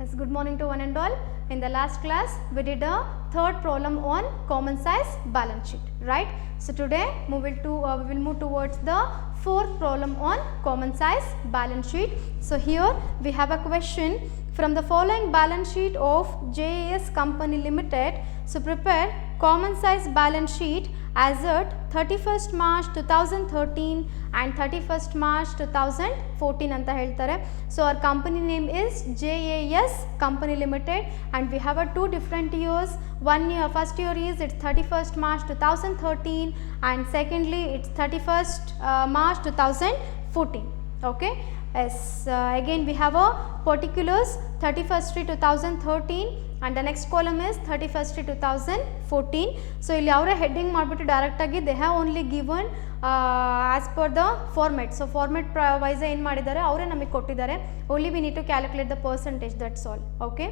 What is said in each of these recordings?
Yes, good morning to one and all. In the last class, we did a third problem on common size balance sheet, right? So today we will move towards the fourth problem on common size balance sheet. So here we have a question: from the following balance sheet of JAS Company Limited, so prepare common size balance sheet as at 31st March 2013 and 31st March 2014 ಅಂತ ಹೇಳ್ತಾರೆ. So our company name is JAS Company Limited and we have a two different years. One year, first year is it's 31st March 2013 and secondly it's 31st March 2014. Okay. Yes, again we have a particulars 31st 2013 and the next column is 31st 2014. So ಇಲ್ಲಿ ಅವರೇ heading ಮಾಡಿಬಿಟ್ಟು direct ಆಗಿ they have only given as per the format. So format wise ಏನು ಮಾಡಿದ್ದಾರೆ ಅವರೇ ನಮಗೆ ಕೊಟ್ಟಿದ್ದಾರೆ. Only we need to calculate the percentage, that's all. Okay,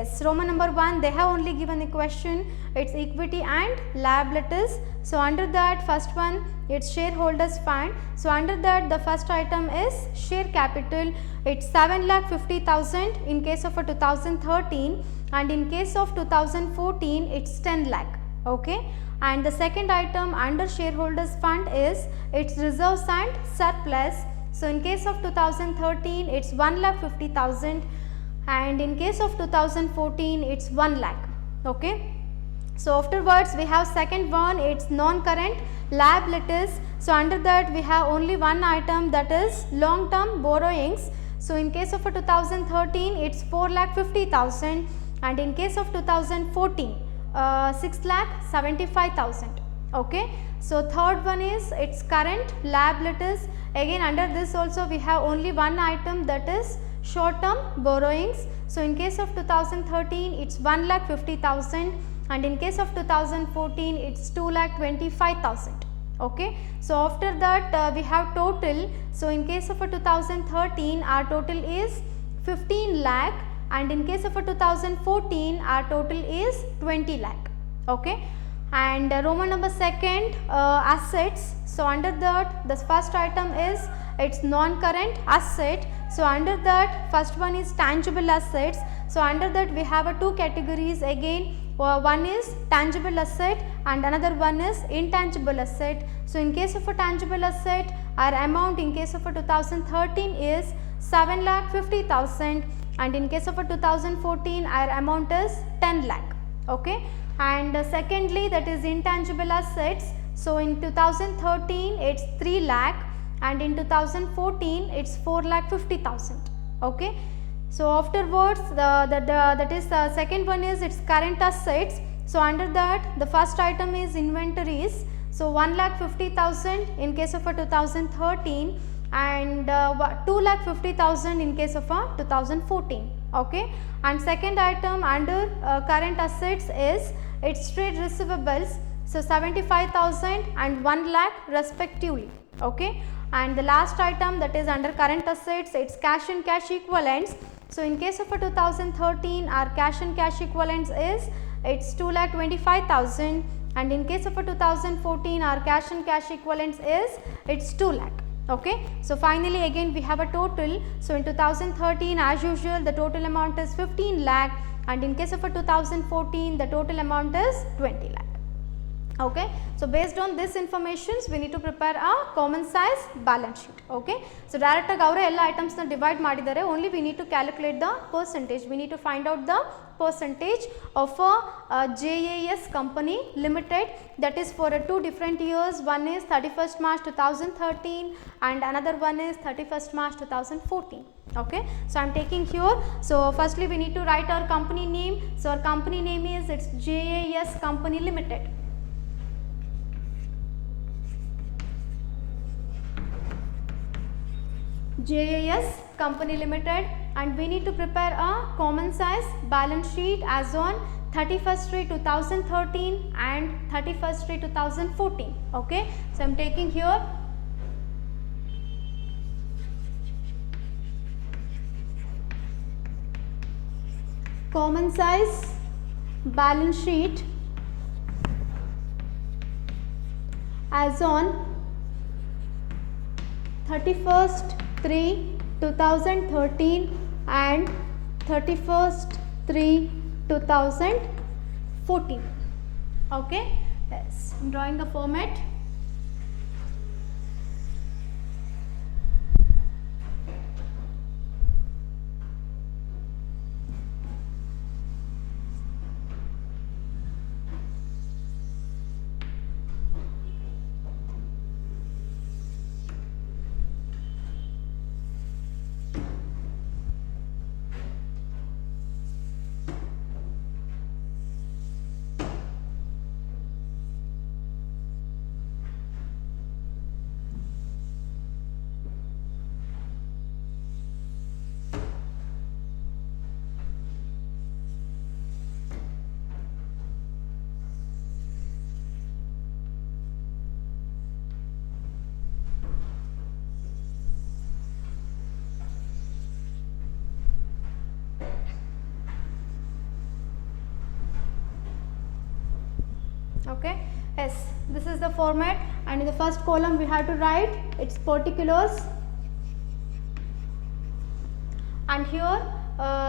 yes. Roman number 1 they have only given the question, it's equity and liabilities. So under that first one it's shareholders fund. So under that the first item is share capital, it's 7,50,000 in case of a 2013 and in case of 2014 it's 10 lakh. Okay, and the second item under shareholders fund is its reserves and surplus. So in case of 2013 it's 1,50,000 and in case of 2014 it's 1 lakh. Okay, so afterwards we have second one, it's non-current liabilities. So under that we have only one item, that is long term borrowings. So in case of a 2013 it's 4,50,000 and in case of 2014 6,75,000. Okay, so third one is its current liabilities. Again under this also we have only one item, that is short term borrowings. So in case of 2013 it's 1,50,000 and in case of 2014 it's 2,25,000. Okay, so after that we have total. So in case of a 2013 our total is 15 lakh and in case of a 2014 our total is 20 lakh. Okay, and Roman number second assets. So under that the first item is its non-current asset. So under that first one is tangible assets. So under that we have a two categories again. One is tangible asset and another one is intangible asset. So in case of a tangible asset our amount in case of a 2013 is 7,50,000 and in case of a 2014 our amount is 10 lakh. Okay, and secondly that is intangible assets. So in 2013 it's 3 lakh and in 2014 it's 4,50,000. Okay, so afterwards that is the second one is its current assets. So under that the first item is inventories. So 1,50,000 in case of a 2013 and 2,50,000 in case of a 2014. Okay, and second item under current assets is its trade receivables. So 75,000 and 1 lakh respectively. Okay, and the last item that is under current assets, it's cash and cash equivalents. So in case of a 2013 our cash and cash equivalents is it's 2,25,000 and in case of a 2014 our cash and cash equivalents is it's 2 lakh. Okay, so finally again we have a total. So in 2013 as usual the total amount is 15 lakh and in case of a 2014 the total amount is 20 lakh. Okay, so based on this information we need to prepare a common size balance sheet. Okay, so direct ಆಗಿ ಅವರೇ ಎಲ್ಲ items ನ divide ಮಾಡಿದ್ದಾರೆ. only we need to calculate the percentage. We need to find out the percentage of a JAS Company Limited, that is for two different years. One is 31st March 2013 and another one is 31st March 2014. Okay, so I am taking here. So firstly we need to write our company name. So our company name is it's JAS Company Limited. JAS Company Limited, and we need to prepare a common size balance sheet as on 31st 2013 and 31st 2014. Okay, so I am taking here common size balance sheet as on 31st 3 2013 and 31st 3 2014. Okay, yes, I'm drawing the format. Okay, yes, this is the format, and in the first column we have to write its particulars, and here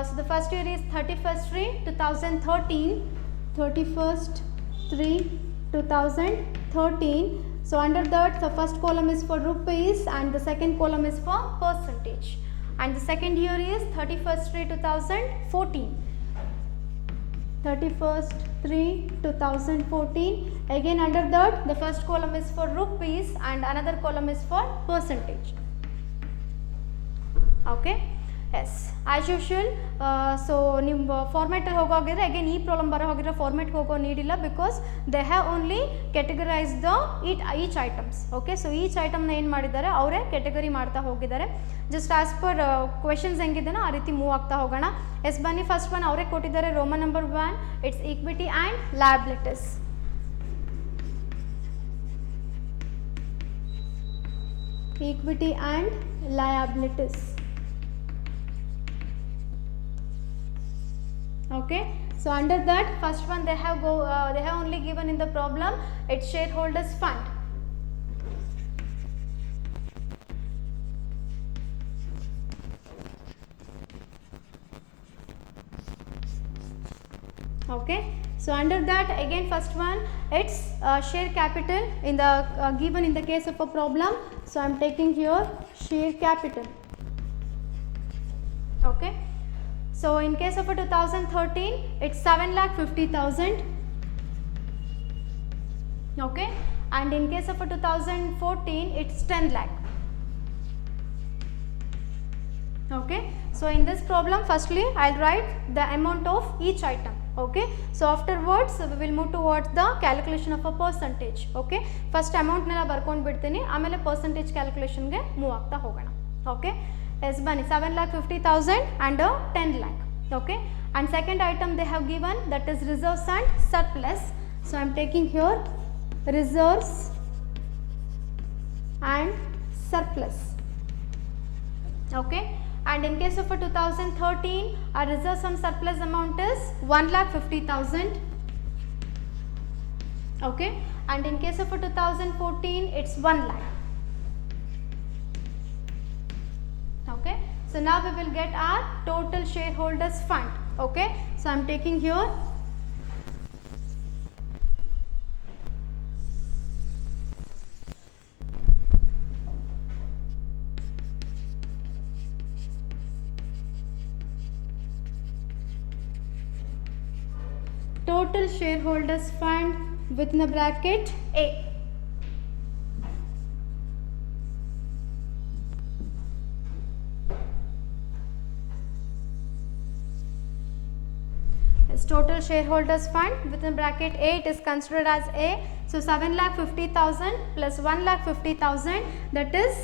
so the first year is 31st 3 2013, 31st 3 2013. So under that the first column is for rupees and the second column is for percentage, and the second year is 31st 3 2014, 31st 3 2014. Again under that the first column is for rupees and another column is for percentage. Okay, yes, as usual. So ನಿಮ್ಮ format ಹೋಗೋಗಿದ್ರೆ again ಈ problem ಬರೋ ಹೋಗಿದ್ರೆ format ಹೋಗೋ ನೀಡಿಲ್ಲ, because they have only categorize the each items. Okay, so each ಐಟಮ್ನ ಏನು ಮಾಡಿದ್ದಾರೆ ಅವರೇ ಕೆಟಗರಿ ಮಾಡ್ತಾ ಹೋಗಿದ್ದಾರೆ. ಜಸ್ಟ್ ಆಸ್ ಪರ್ ಕ್ವೆಶನ್ಸ್ ಹೆಂಗಿದೆನೋ ಆ ರೀತಿ ಮೂವ್ ಆಗ್ತಾ ಹೋಗೋಣ. ಎಸ್ ಬನ್ನಿ, ಫಸ್ಟ್ ಒನ್ ಅವರೇ ಕೊಟ್ಟಿದ್ದಾರೆ. Roman number 1, it's equity and liabilities. Equity and liabilities. Okay, so under that first one they have only given in the problem its shareholders fund. Okay, so under that again first one its share capital in the given in the case of a problem. So I am taking here share capital. Okay, so in case of a 2013 it's 7,50,000. Okay, and in case of a 2014 it's 10 lakh. Okay, so in this problem firstly I'll write the amount of each item. Okay, so afterwards we will move towards the calculation of a percentage. Okay, first amount ನೆಲ್ಲ ಬರ್ಕೊಂಡು ಬಿಡ್ತೀನಿ, ಆಮೇಲೆ percentage calculation ಗೆ move ಆಗ್ತಾ ಹೋಗೋಣ. Okay, yes ಬನ್ನಿ, 7,50,000 and 10 lakh. Okay, and second item they have given, that is reserves and surplus. So I am taking here reserves and surplus. Okay, and in case of a 2013 our reserves and surplus amount is 1,50,000. Okay, and in case of a 2014 it's 1 lakh. Okay, so now we will get our total shareholders fund. Okay, so I am taking here total shareholders fund within a bracket A. Yes, total shareholders fund within bracket A, it is considered as A. So 7,50,000 plus 1,50,000, that is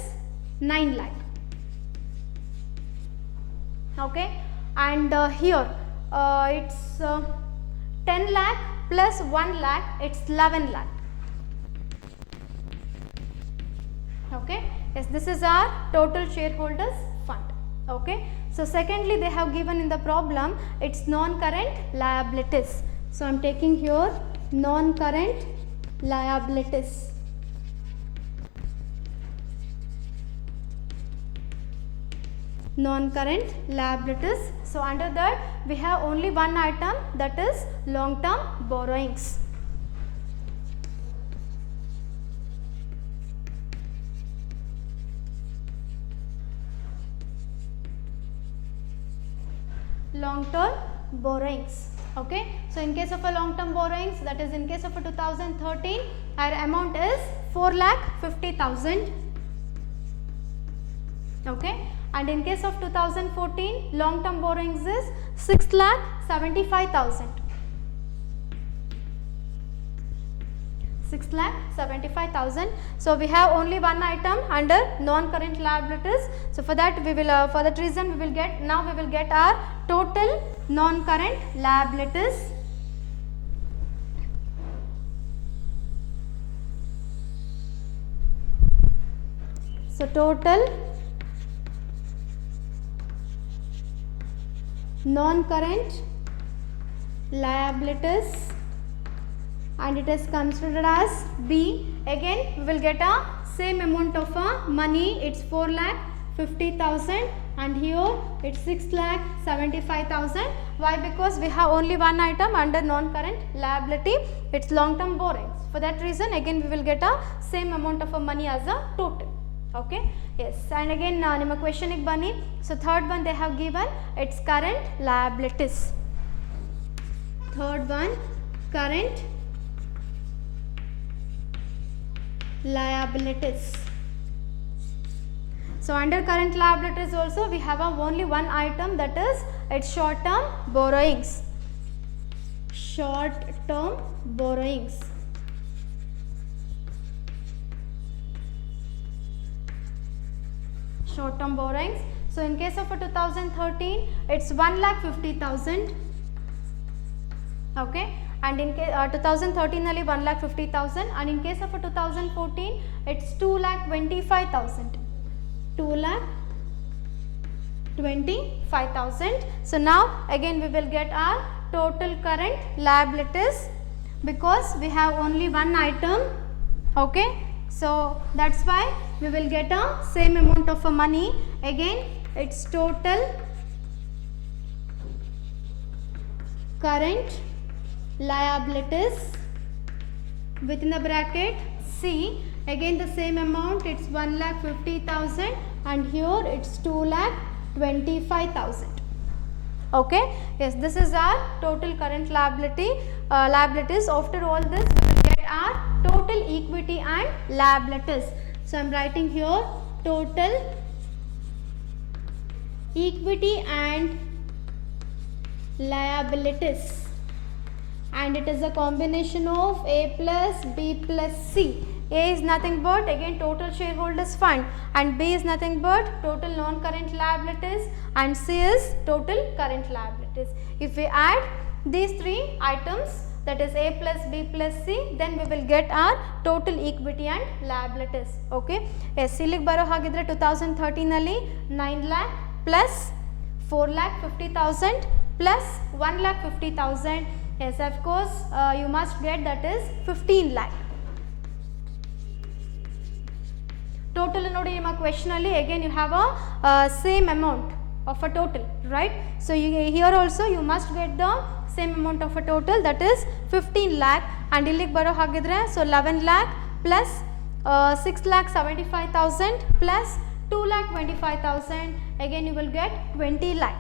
9 lakh. Okay, and here it's 10 lakh plus 1 lakh, it's 11 lakh. Okay, yes, this is our total shareholders fund. Okay, so secondly they have given in the problem it's non-current liabilities. So I am taking here non-current liabilities. Non-current liabilities. So under that we have only one item, that is long term borrowings. Long term borrowings. Okay, so in case of a long term borrowings, that is in case of a 2013, our amount is 4,50,000. Okay, and in case of 2014, long term borrowings is 6,75,000. 6,75,000. So we have only one item under non-current liabilities. So for that we will, for that reason we will get, now we will get our total non-current liabilities. So total non-current liabilities, and it is considered as B. Again we will get a same amount of money, it's 4,50,000, and here it's 6,75,000. Why? Because we have only one item under non-current liability, it's long term borrowings. For that reason again we will get a same amount of money as a total. Okay, yes, and again ನಿಮ್ಮ question ಗೆ ಬನ್ನಿ. So third one they have given, it's current liabilities. Third one, current liabilities. So under current liabilities also we have only one item, that is it's short term borrowings. Short term borrowings. Short term borrowings. So in case of a 2013, it's 1,50,000. Okay, and in case 2013 ನಲ್ಲಿ 1,50,000, and in case of a 2014 it's 2,25,000. 2,25,000. So now again we will get our total current liabilities, because we have only one item. Okay, so that's why we will get a same amount of money. Again it's total current liabilities within the bracket C. Again the same amount, it's 1,50,000, and here it's 2,25,000. Okay, yes, this is our total current liabilities. After all this we will get our total equity and liabilities. So I am writing here total equity and liabilities, and it is a combination of A plus B plus C. A is nothing but again total shareholders fund, and B is nothing but total non-current liabilities, and C is total current liabilities. If we add these three items, that is A plus B plus C, then we will get our total equity and liabilities. Okay, yes, ಇಲ್ಲಿಗೆ ಬರೋ ಹಾಗಿದ್ರೆ 2013 ನಲ್ಲಿ 9 lakh plus 4,50,000 plus 1,50,000. Yes, of course you must get, that is 15 lakh. Total ನೋಡಿ ನಿಮ್ಮ question ಅಲ್ಲಿ again you have a same amount of a total, right? So here also you must get the same amount of a total, that is 15 lakh, and ಇಲ್ಲಿಗೆ ಬರೋ ಹಾಗಿದ್ರೆ so 11 lakh plus 6,75,000 plus 2,25,000, again you will get 20 lakh.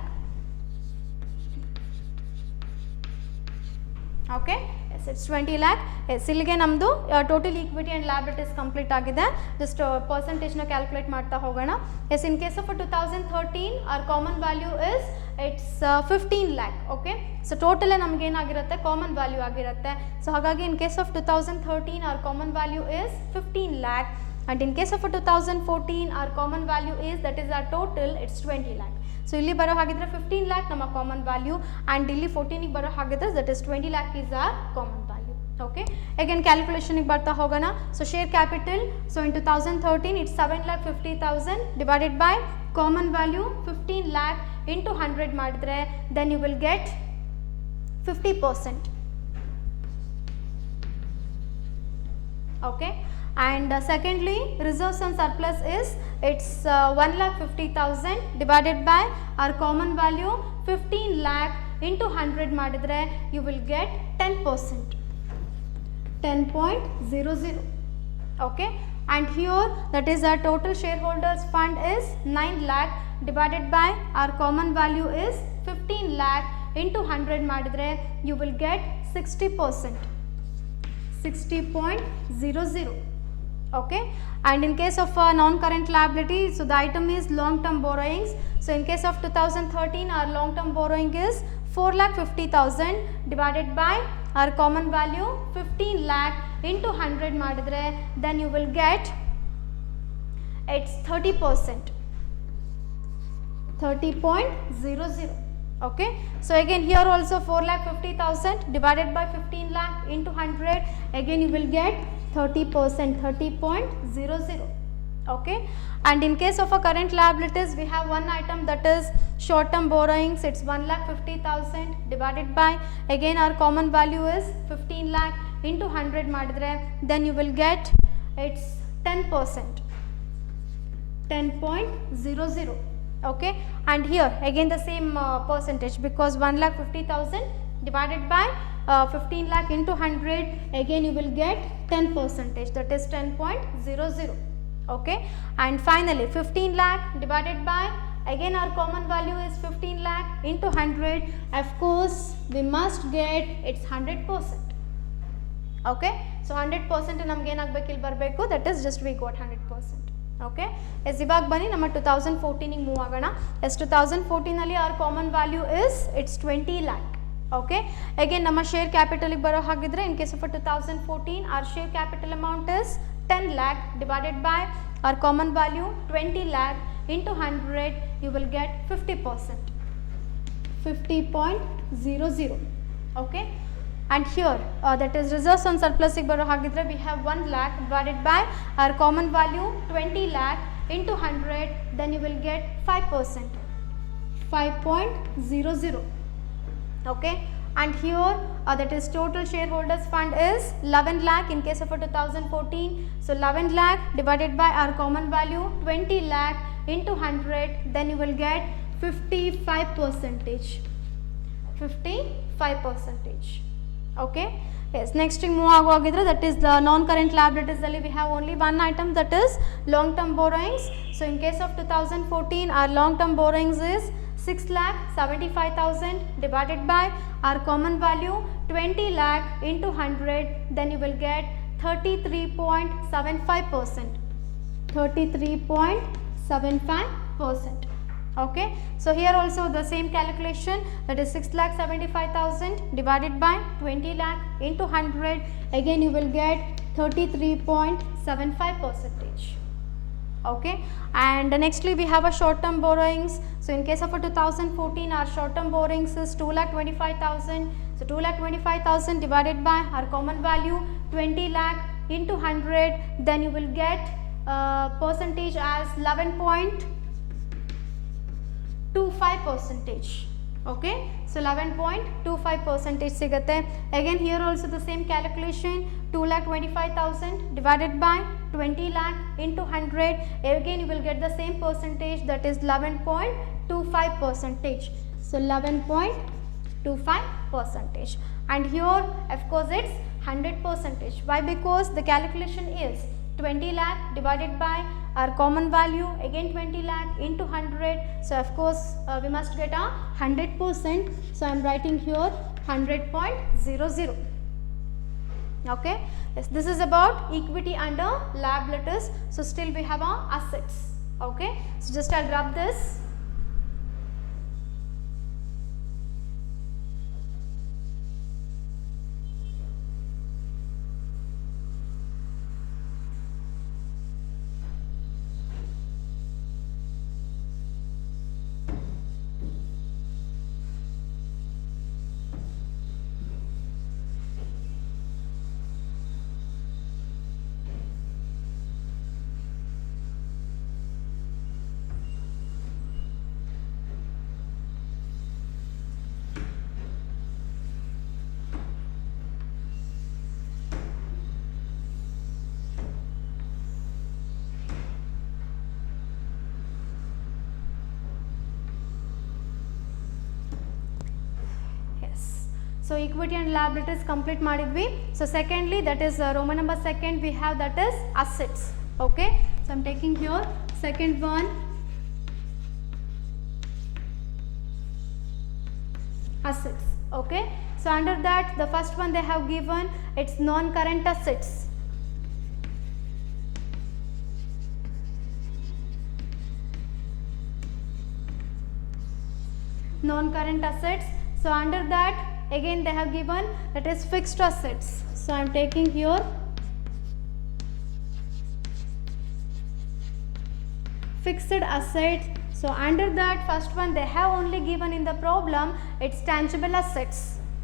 Okay, yes, it's 20 lakh. Yes, ಇಲ್ಲಿಗೆ ನಮ್ಮದು total equity and liabilities complete ಆಗಿದೆ. Just ಪರ್ಸೆಂಟೇಜ್ನ calculate ಮಾಡ್ತಾ ಹೋಗೋಣ. Yes, in case of 2013 our common value is it's 15 lakh. Okay, so total ನಮ್ಗೆ ಏನಾಗಿರುತ್ತೆ, common value ಆಗಿರುತ್ತೆ. So ಹಾಗಾಗಿ in case of 2013 our common value is 15 lakh, and in case of 2014 our common value is, that is our total, it's 20 lakh. So ಇಲ್ಲಿ ಬರೋ ಹಾಗಿದ್ರೆ 15 lakh ನಮ್ಮ common value, and ಇಲ್ಲಿ 14 ಗೆ ಬರೋ ಹಾಗಿದ್ರೆ that is 20 lakh is our common value. Okay, again calculation ಗೆ ಬರ್ತಾ ಹೋಗೋಣ. So share capital, so in 2013 it's 7,50,000 divided by common value 15 lakh into 100 ಮಾಡಿದ್ರೆ then you will get 50%. Okay, and secondly reserves and surplus is, it's 1,50,000 divided by our common value 15 lakh into 100 ಮಾಡಿದ್ರೆ you will get 10%, 10.00. Okay, and here that is our total shareholders fund is 9 lakh divided by our common value is 15 lakh into 100 ಮಾಡಿದ್ರೆ you will get 60%, 60.00. Okay, and in case of non-current liability, so the item is long-term borrowings. So in case of 2013, our long-term borrowing is 4,50,000 divided by our common value 15 lakh into 100 ಮಾಡಿದ್ರೆ then you will get it's 30%, 30.00. Okay, so again here also 4,50,000 divided by 15 lakh into 100, again you will get 30%, 30.00. Okay, and in case of a current liabilities, we have one item that is short term borrowings. It's 1,50,000 divided by again our common value is 15 lakh into 100 ಮಾಡಿದ್ರೆ then you will get it's 10%, 10.00. Okay, and here again the same percentage, because 1,50,000 divided by 15 lakh into 100, again you will get 10%, that is 10.00. Okay, and finally 15 lakh divided by again our common value is 15 lakh into 100, of course we must get it's 100%. Okay, so 100% ನಮಗೆ ಏನಾಗಬೇಕು ಇಲ್ಲಿ ಬರಬೇಕು, that is just we got 100%. Okay, yes ಇವಾಗ ಬನ್ನಿ ನಮ್ಮ 2014 move ಆಗೋಣ. S 2014 ಅಲ್ಲಿ our common value is it's 20 lakh. Okay, again ನಮ್ಮ ಶೇರ್ ಕ್ಯಾಪಿಟಲಿಗೆ ಬರೋ ಹಾಗಿದ್ರೆ in case of 2014 our share capital amount is 10 lakh divided by our common value 20 lakh into 100, you will get 50%, 50.00. Okay, and here that is reserves on surplus ಗೆ ಬರೋ ಹಾಗಿದ್ರೆ we have 1 lakh divided by our common value 20 lakh into 100, then you will get 5%, 5.00. Okay, and here that is total shareholders fund is 11 lakh in case of a 2014. So 11 lakh divided by our common value 20 lakh into 100, then you will get 55%, 55%. Okay, yes, next thing move agogiದ್ರೆ that is the non current liabilities ಅಲ್ಲಿ we have only one item, that is long term borrowings. So in case of 2014 our long term borrowings is 6,75,000 divided by our common value 20 lakh into 100, then you will get 33.75%, 33.75%. Okay, so here also the same calculation, that is 6,75,000 divided by 20 lakh into 100, again you will get 33.75%. Okay, and nextly we have a short term borrowings. So in case of a 2014 our short term borrowings is 2,25,000. So 2,25,000 divided by our common value 20 lakh into 100, then you will get percentage as 11.25%. Okay, so 11.25% ಸಿಗುತ್ತೆ. Again here also the same calculation, 2,25,000 divided by 20 lakh into 100, again you will get the same percentage, that is 11.25%. So 11.25%, and here of course it's 100%. Why? Because the calculation is 20 lakh divided by our common value again 20 lakh into 100, so of course we must get a 100%. So I am writing here 100.00. Okay, yes, this is about equity under liabilities. So still we have our assets. Okay, so just I'll grab this. So equity and liabilities complete ಮಾಡಿದ್ವಿ. So secondly, that is Roman number second, we have that is assets. Okay, so I am taking here second one, assets. Okay, so under that the first one they have given, it's non-current assets. Non-current assets. So under that again they have given that is fixed assets. So I am taking here fixed assets. So under that first one they have only given in the problem, it's tangible assets.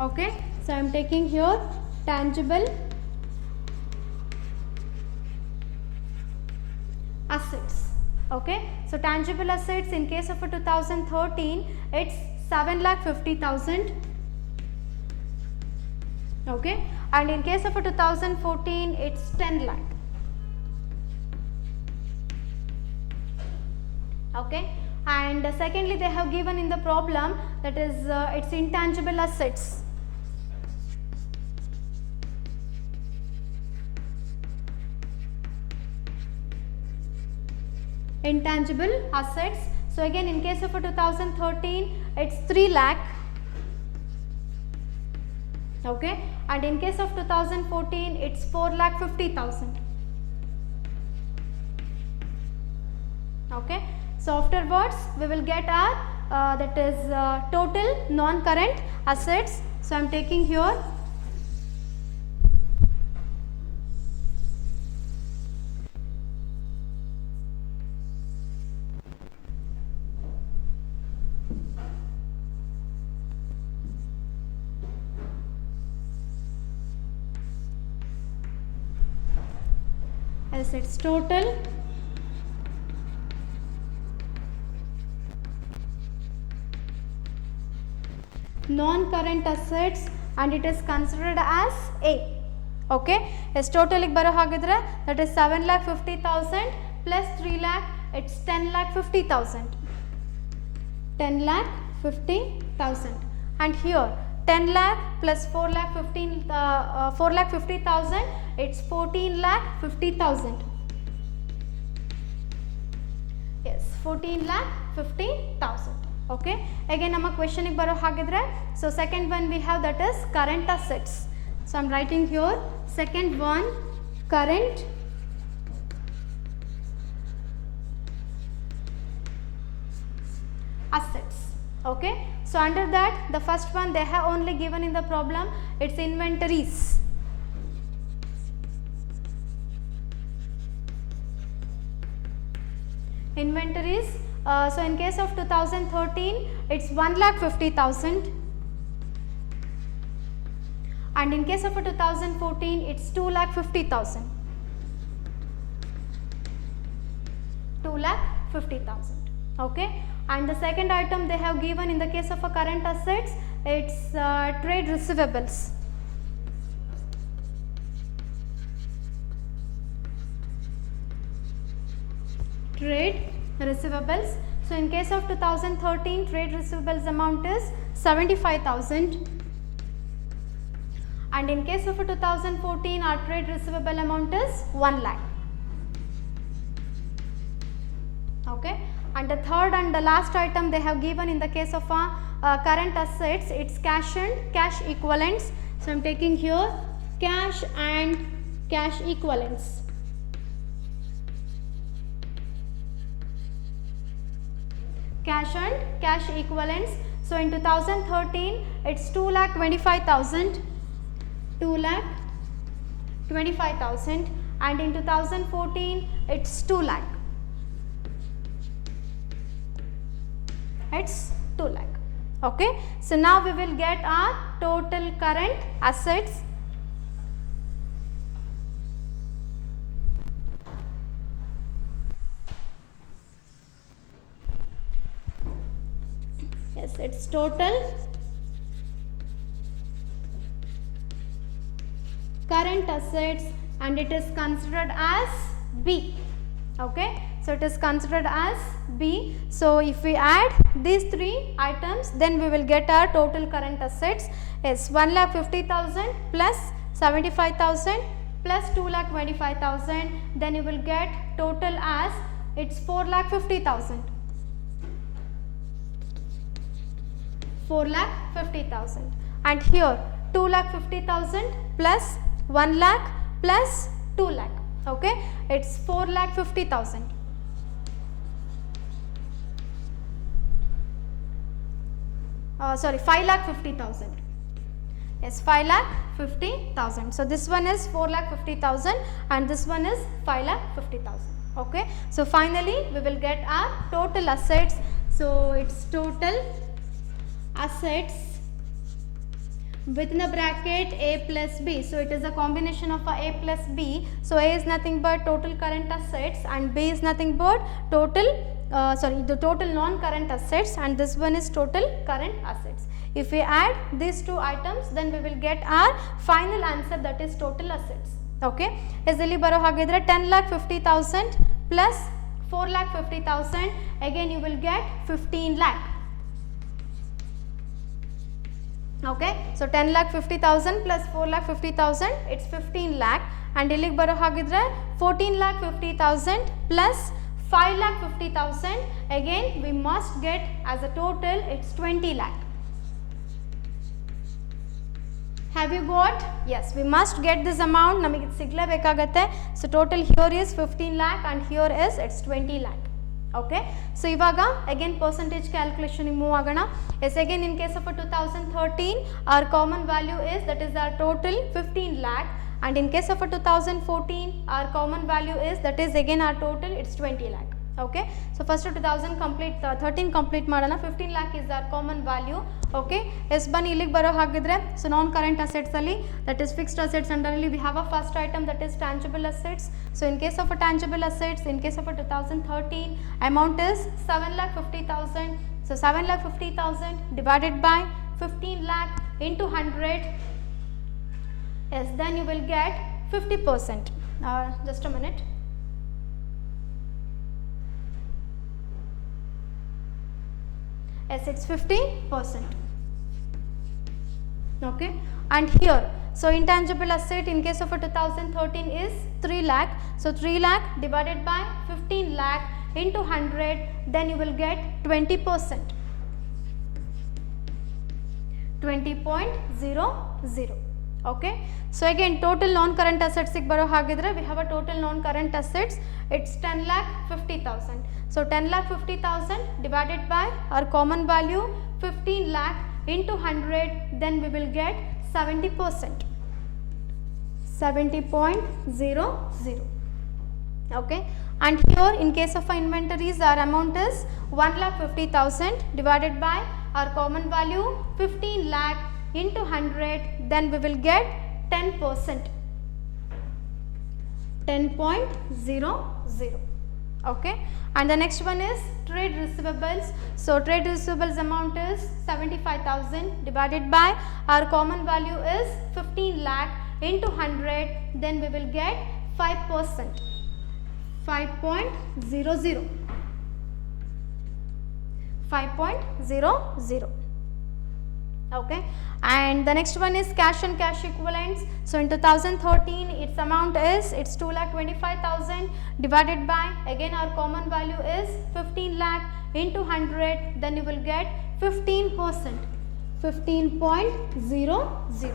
Okay, so I am taking here tangible assets. Okay, so tangible assets in case of a 2013 it's 7,50,000. Okay, and in case of a 2014 it's 10 lakh. Okay, and secondly they have given in the problem that is it's intangible assets. Intangible assets. So again in case of a 2013 it's 3 lakh. Okay, and in case of 2014 it's 4,50,000. Okay, so afterwards we will get our that is total non-current assets. So I am taking here assets total non-current assets and it is considered as A. Okay, yes, total baro hagidre that is 7,50,000 plus 3 lakh, it's 10,50,000. 10,50,000, and here 10 lakh plus 4,50,000 it's 14,50,000. Yes, 14,50,000. Okay, again ನಮ್ಮ question ಗೆ ಬರೋ ಹಾಗಿದ್ರೆ, so second one we have that is current assets. So I am writing here second one current assets. Okay, so under that the first one they have only given in the problem, it's inventories. Inventories. So in case of 2013 it's 1,50,000 and in case of a 2014 it's 2,50,000. 2,50,000. Okay, and the second item they have given in the case of a current assets, it's trade receivables. Trade receivables. So in case of 2013 trade receivables amount is 75,000 and in case of 2014 our trade receivable amount is 1 lakh. Okay, and the third and the last item they have given in the case of current assets, it's cash and cash equivalents. So I am taking here cash and cash equivalents. Cash and cash equivalents. So in 2013 it's 2,25,000, 2,25,000 and in 2014 it's 2 lakh. It's 2 lakh. Okay, so now we will get our total current assets. Yes, it's total current assets and it is considered as B. Okay, so it is considered as B. So if we add these three items, then we will get our total current assets is 1,50,000 plus 75,000 plus 2,25,000, then you will get total as it's 4,50,000. 4,50,000, and here 2,50,000 plus 1 lakh plus 2 lakh, okay, it's 4,50,000. Sorry, 5,50,000. Yes, 5,50,000. So this one is 4,50,000 and this one is 5,50,000. Okay. So finally we will get our total assets. So it's total assets within the bracket A plus B. So it is a combination of A plus B. So A is nothing but total current assets and B is nothing but total the total non-current assets, and this one is total current assets. If we add these two items, then we will get our final answer, that is total assets. Okay. Easily baro hagidre 10,50,000 plus 4,50,000, again you will get 15 lakh. Okay. So 10,50,000 plus 4,50,000, it's 15 lakh, and ilig baro hagidre 14,50,000 plus 5,50,000, again we must get as a total, it's 20 lakh. Have you got? Yes, we must get this amount, namage sigla bekagate. So total here is 15 lakh and here is it's 20 lakh. Okay. So ivaga again percentage calculation move agana. Yes, again in case of a 2013, our common value is, that is our total 15 lakh, and in case of a 2014, our common value is, that is again our total, it's 20 lakh. Okay. So first 2013 complete madana, 15 lakh is our common value. Okay. S bani ilig baro hagidre, so non current assets ali, that is fixed assets under ali we have a first item, that is tangible assets. So in case of a tangible assets, in case of a 2013, amount is 7,50,000. So 7,50,000 divided by 15 lakh into 100, yes, then you will get 50%. Just a minute. Yes, it's 50%. Okay. And here, so intangible asset in case of a 2013 is 3 lakh. So 3 lakh divided by 15 lakh into 100, then you will get 20%. 20.00. Okay. So again total non-current assets baro hagidre, we have a total non-current assets, it's 10,50,000. So 10,50,000 divided by our common value 15 lakh into 100, then we will get 70%. 70.00. Okay. And here in case of inventories, our amount is 1,50,000 divided by our common value 15 lakh into 100, then we will get 10%. 10.00. Okay. And the next one is trade receivables. So trade receivables amount is 75,000 divided by our common value is 15 lakh into 100, then we will get 5%. 5.00. 5.00. Okay. And the next one is cash and cash equivalents. So in 2013, its amount is, it's 2,25,000 divided by, again our common value is 15 lakh into 100, then you will get 15%. 15.00.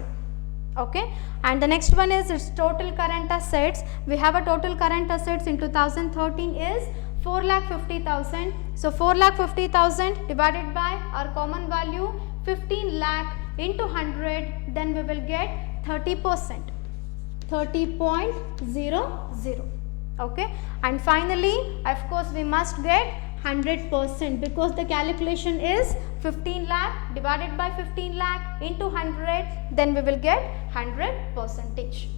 Okay. And the next one is its total current assets. We have a total current assets in 2013 is 4,50,000. So 4,50,000 divided by our common value 15 lakh into 100, then we will get 30%. 30.00. Okay. And finally, of course, we must get 100% because the calculation is 15 lakh divided by 15 lakh into 100, then we will get 100%.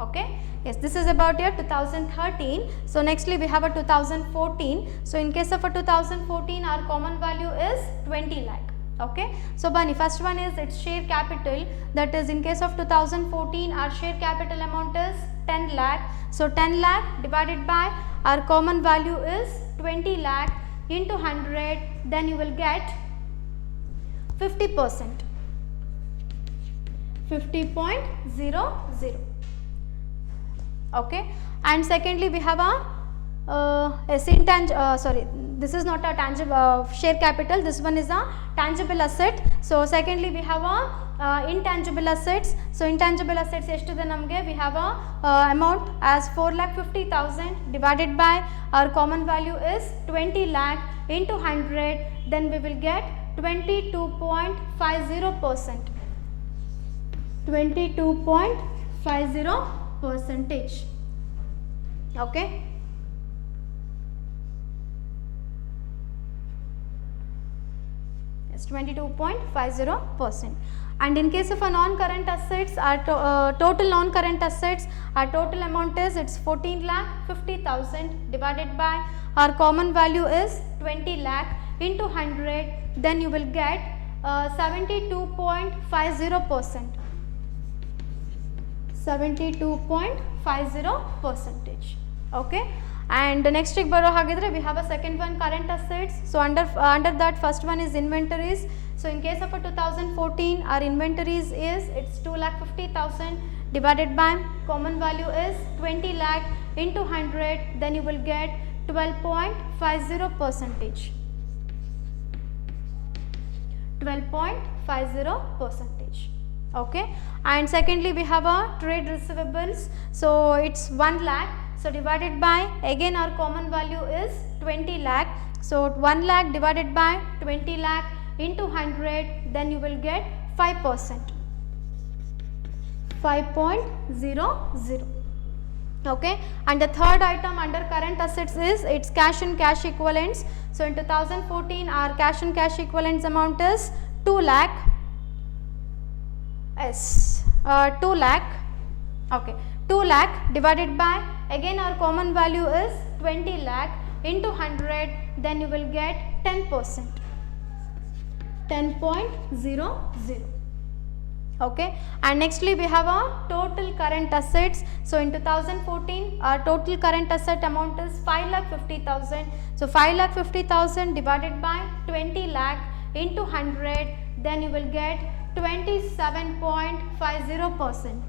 Okay. Yes, this is about year 2013. So nextly we have a 2014. So in case of a 2014, our common value is 20 lakh. Okay, so Bunny, first one is its share capital, that is in case of 2014 our share capital amount is 10 lakh. So 10 lakh divided by our common value is 20 lakh into 100, then you will get 50%, 50.00. Okay, and secondly we have a this is not a tangible share capital, this one is a tangible asset. So secondly we have a intangible assets. So intangible assets eshtude namge, we have a amount as 4,50,000 divided by our common value is 20 lakh into 100, then we will get 22.50%, 22.50%. Okay. Yes, 22.50%. And in case of a non-current assets, our total non-current assets, our total amount is it's 14,50,000 divided by our common value is 20 lakh into 100, then you will get 72.50%, 72.50%. Okay, and next week baro hagidre we have a second one, current assets. So under that first one is inventories. So in case of a 2014 our inventories is it's 2,50,000 divided by common value is 20 lakh into 100, then you will get 12.50%, 12.50%. Okay, and secondly we have a trade receivables. So it's 1 lakh. So divided by, again our common value is 20 lakh. So 1 lakh divided by 20 lakh into 100, then you will get 5%, 5.00. Okay, and the third item under current assets is its cash and cash equivalents. So in 2014 our cash and cash equivalents amount is 2 lakh. Yes, 2 lakh. Okay, 2 lakh divided by, again our common value is 20 lakh into 100, then you will get 10%, 10.00. Okay, and nextly we have a total current assets. So in 2014 our total current asset amount is 5,50,000. So 5,50,000 divided by 20 lakh into 100, then you will get 27.50%,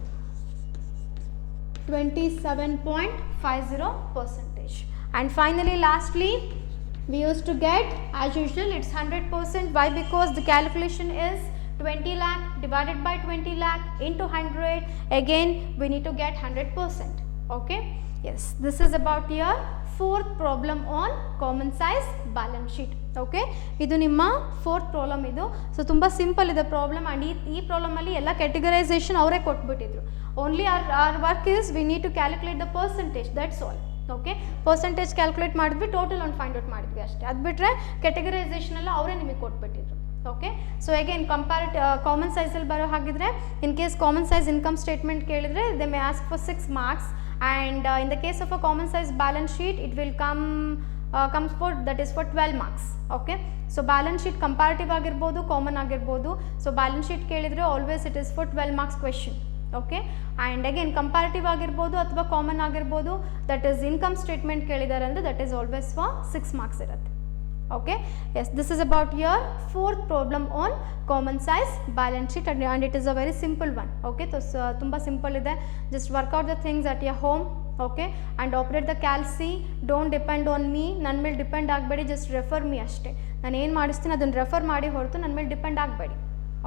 27.50%. And finally lastly we used to get, as usual, it's 100%. Why? Because the calculation is 20 lakh divided by 20 lakh into 100, again we need to get 100%. Okay, yes, this is about your fourth problem on common size balance sheet. Okay, idu nimma fourth problem idu. So tumba simple ide problem, and ee problem alli ella categorization avare kottibitidru. Only our work is we need to calculate the percentage, that's all. Okay, percentage calculate ಮಾಡಿದ್ವಿ, total ಒಂದು find out ಮಾಡಿದ್ವಿ ಅಷ್ಟೇ. ಅದು ಬಿಟ್ಟರೆ categorization ಎಲ್ಲ ಅವರೇ ನಿಮಗೆ ಕೊಟ್ಬಿಟ್ಟಿದ್ರು. Okay, so again common size ಅಲ್ಲಿ ಬರೋ ಹಾಗಿದ್ರೆ, in case common size income statement ಕೇಳಿದ್ರೆ they may ask for 6 marks, and in the case of a common size balance sheet it will comes for, that is for 12 marks. Okay, so balance sheet comparative ಆಗಿರ್ಬೋದು, common ಆಗಿರ್ಬೋದು. So balance sheet ಕೇಳಿದ್ರೆ always it is for 12 marks question. Okay, and again comparative ಆಗಿರ್ಬೋದು ಅಥವಾ common ಆಗಿರ್ಬೋದು, that is income statement ಕೇಳಿದಾರೆ ಅಂದ್ರೆ that is always for 6 marks ಇರುತ್ತೆ. Okay, yes, this is about your fourth problem on common size balance sheet, and it is a very simple one. Okay, so ತುಂಬಾ simple ಇದೆ, just work out the things at your home. Okay, and operate the calc. Don't depend on me, ನನ್ನ ಮೇಲೆ depend ಆಗಬೇಡಿ, just refer me ಅಷ್ಟೇ. ನಾನು ಏನು ಮಾಡಿಸ್ತೀನಿ ಅದನ್ನು ರೆಫರ್ ಮಾಡಿ ಹೊರತು ನನ್ನ ಮೇಲೆ ಡಿಪೆಂಡ್ ಆಗಬೇಡಿ.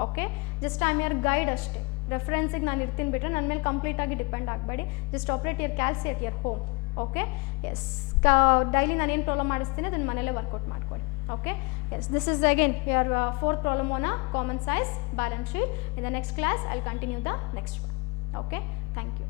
Okay, just I am your guide ಅಷ್ಟೇ, ರೆಫರೆನ್ಸಿಗೆ ನಾನು ಇರ್ತೀನಿ ಬಿಟ್ಟರೆ ನನ್ನ ಮೇಲೆ ಕಂಪ್ಲೀಟಾಗಿ ಡಿಪೆಂಡ್ ಆಗಬೇಡಿ. Just operate your calci at your home. Okay, yes, daily ನಾನು ಏನು ಪ್ರಾಬ್ಲಮ್ ಮಾಡಿಸ್ತೀನಿ ಅದನ್ನು ಮನೇಲೇ ವರ್ಕೌಟ್ ಮಾಡ್ಕೊಳ್ಳಿ. Okay, yes, this is again your fourth problem on a common size balance sheet. In the next class I will continue the next one. Okay, thank you.